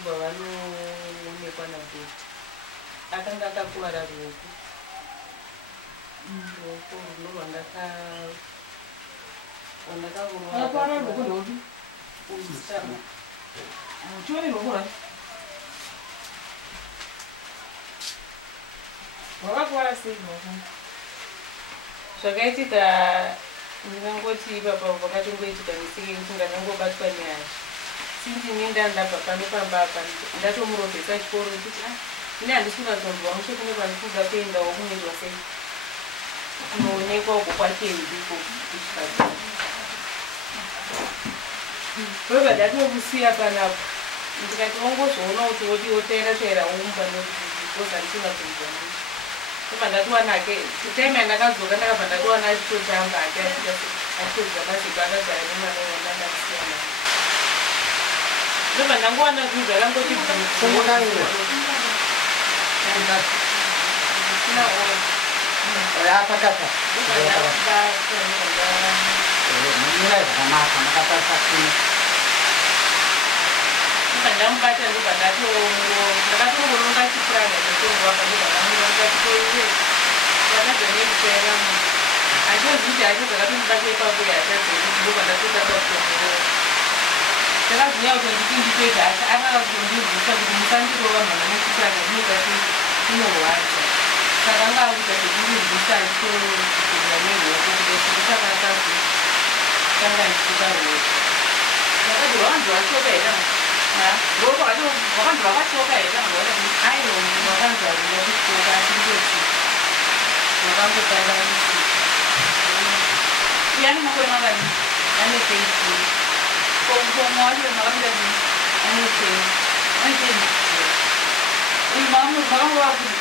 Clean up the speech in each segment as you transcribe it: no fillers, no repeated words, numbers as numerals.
ndobva vanoonekwa nadokta. Akanga akakuwara ruoko. Ruoko runo rwandakaurwa. Wakakuwara sei ruoko? Zvakaitika ndingangoti ipapa pakatongoitika misiki kuti ndangobatwa nehasha. Sindini ndandabva pano pamba apa ndatomurovhesa chikoro kuti ine handisi kunazonzwa mushe kune pandikuda kuendawo kumwezwa sei kunoonekwa uko kwake ndiko kuchipatara. Robva ndatomusiya panapo ndikati ongozoona kuti wotaira taira umba nokuti ndozandisina kuizwa mushe. Robva ndatowanake time yandakadzoka ndakabva ndatowana achitotamba achitodza maziko akagara nemwana wandandasiyana. Robva ndangowana zvinhu zvakangoti ndamubata ndobva ndakatongoronga chipuranga chotongwaka ndobva ndamuronga chitoiwe vakadza nekuchaira munhu achozviti acho zvakatomubata ipapo yachadzekuti ndobva ndatotanga kutongorova ndakazinya kuti ndipindipedza asi akanga kutondirwisa kuti musandirova mhana nechipuranga zvinoita chinorwadza saka anga akuita zvekundirwisa achitozvipinda neruoko kudai saka akazotanga ndichikaruoko vakati vantu vachoka here ruoko vakanzi vakachoka here aiwa munhu vakanzi harina kuchoka asi ndoti vakangotanga musika uyani makore mangani ane 18 komwa wacho makamira zvinhu ane 10 makangova kuti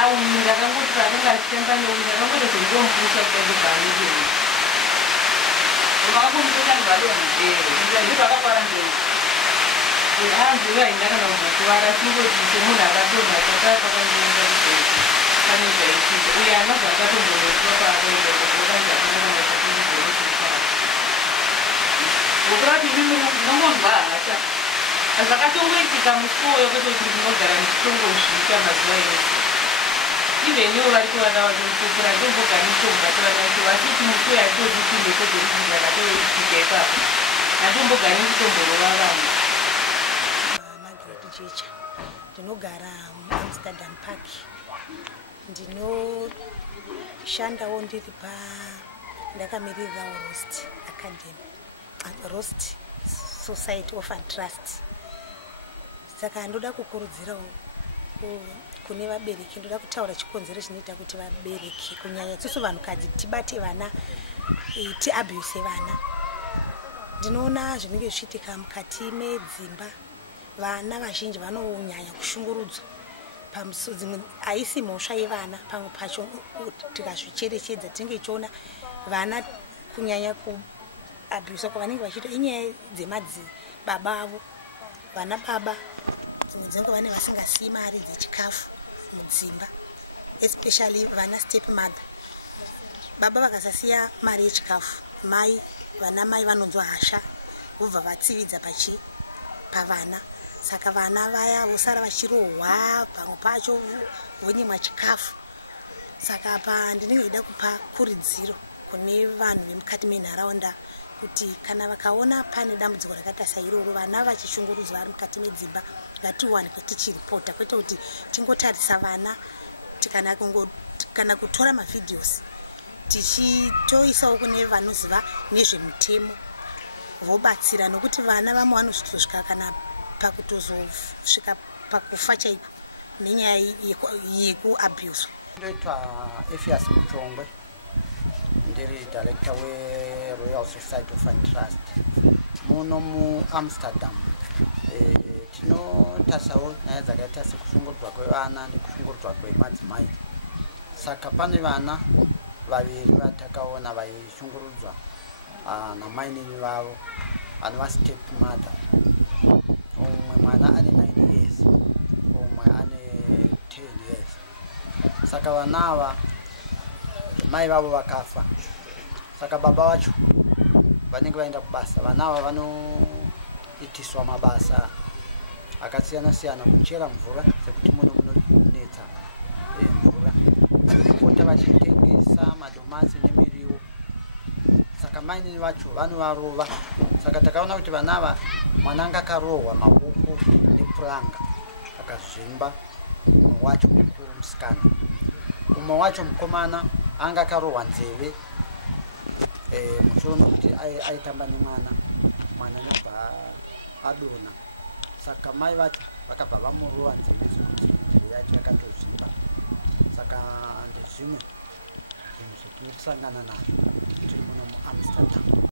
auyu ndakangoti pakanga achitemba neuyu ndakangoti zvendiomupusa kutendebhanike makakomutotangivadonha ndipakakwara ndei anziva indakana kuvara chingoti semunhu akadonha chakaa pakandienda kuzoi pane zvaitika uye anobva akatomboneswa paakaenda kuokanzi akanakana chakuizoiaa vokurati mimi ndinongonzwa hasha zvakatongoitika musuwoyo kwetoti ndinogara ndichitongozvita mazuva ese iveniwo vari kuvana vatomupupura ndombogara ndichitomubatira nacho vasiti musuwo yatozvipinde kwezverizinga ratoitika ipapo ndatombogara ndichitomborova vanhu. Jecha ndinogara muAmstedam Park ndinoshandawo ndiri ndakamirira Roast Academy Roast Society of Trust. Saka ndoda kukurudzirawo kune vabereki ndoda kutaura chikonzero chinoita kuti vabereki kunyanya isusu vanhukadzi tibate vana tiabuse vana. Ndinoona zvinenge zvichiitika mukati medzimba vana vazhinji vanonyanya kushungurudzwa pamusodzi aisi mhosva yevana pamwe pacho tikazvicherechedza tinenge tichiona vana kunyanya kuabhuswa kwavanenge vachiita inyaya dzemadzibaba avo. Vana baba dzimwe dzenguva vane vasingasii mari dzechikafu mudzimba especially vana step mother. Baba vakasasiya mari yechikafu mai vana mai vanonzwa hasha vobva vatsividza pavana. Saka vana vaya vosara vachirohwa pamwe pacho vonyimwa chikafu. Saka apa ndinenge ndida kupa kuridziro kune vanhu vemukati menharaunda kuti kana vakaona pane dambudziko rakaita sairoro vana vachishungurudzwa vari mukati medzimba ngatiwane tichiripota kwete kuti tingotarisa vana kana kutora mavhidhiyosi tichitoisawo kune vanoziva nezvemutemo vobatsira nokuti vana vamwe vanosvika kana pakutozosvika pakufa chaiko nenyaya yekuabhuswa. Ndoitwa Efias Muchongwe ndiri director weRoyal Society of Trust muno muAmstedam. Tinotasawo nyaya dzakaita sekushungurudzwa kwevana nekushungurudzwa kwemadzimai. Saka pane vana vaviri vatakaona vaishungurudzwa namainini vavo vanova step mother. Umwe mwana ane 9 years umwe ane 10 years. Saka vana ava mai vavo vakafa. Saka baba vacho vanenge vaenda kubasa. Vana ava vanoitiswa mabasa akasiyana-siyana kuchera mvura sekuti munonetsa mvura kupota vachitengesa madomasi nemiriwo. Saka mainini vacho vanovarova. Saka takaona kuti vanava mwana anga akaroorwa mawoko nepuranga akazvimba, umwe wacho mukuru musikana, umwe wacho mukomana anga akaroorwa nzeve musoro nokuti aitamba nemwana nobva adona. Saka mai vacho vakabva vamurova nzeve zvekuti nzeve yacho yakatozvimba. Saka ndezvimwe zvinhu zvetinosangana nazvo tiri muno muAmsterdam.